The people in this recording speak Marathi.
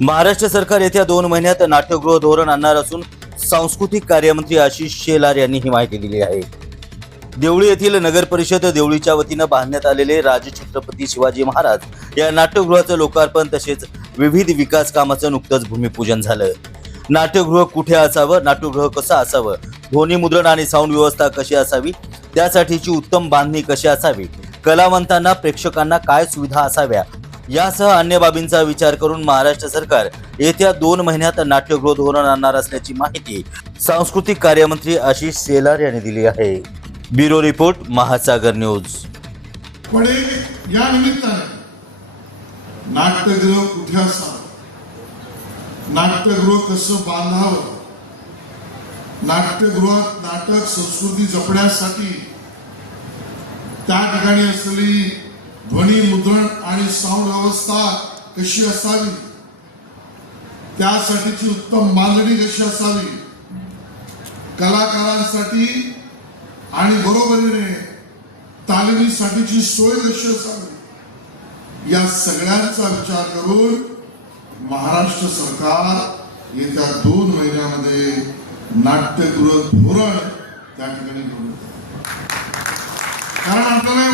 महाराष्ट्र सरकार येत्या दोन महिन्यात नाट्यगृह धोरण आणणार असून सांस्कृतिक कार्यमंत्री आशिष शेलार यांनी ही माहिती दिली आहे. देवळी येथील नगर परिषद देवळीच्या वतीनं बांधण्यात आलेले राजछत्रपती शिवाजी महाराज या नाट्यगृहाचं लोकार्पण तसेच विविध विकास कामाचं नुकतंच भूमिपूजन झालं. नाट्यगृह कुठे असावं? नाट्यगृह कसं असावं? ध्वनी मुद्रण आणि साऊंड व्यवस्था कशी असावी? त्यासाठीची उत्तम बांधणी कशी असावी? कलावंतांना प्रेक्षकांना काय सुविधा असाव्या? यासह अन्य बाबींचा विचार करून महाराष्ट्र सरकार येत्या दोन महिन्यात नाट्यगृह धोरण आणणार असल्याची माहिती सांस्कृतिक कार्यमंत्री आशिष शेलार यांनी दिली आहे. Bureau report Mahasagar news. पुढे या निमित्ताने नाट्यगृह कुठे असावं नाट्यगृह कसं बांधावं? नाट्यगृहात नाटक संस्कृती जपण्यासाठी त्या ठिकाणी असलेली आणि साऊंड कशी असावी? त्यासाठीची उत्तम मांडणी कशी असावी? कलाकारांसाठी आणि बरोबरीने तालमीसाठीची सोय कशी असावी? या सगळ्यांचा विचार करून महाराष्ट्र सरकार येत्या दोन महिन्यामध्ये नाट्यगृह धोरण त्या ठिकाणी घेऊन कारण आपल्याला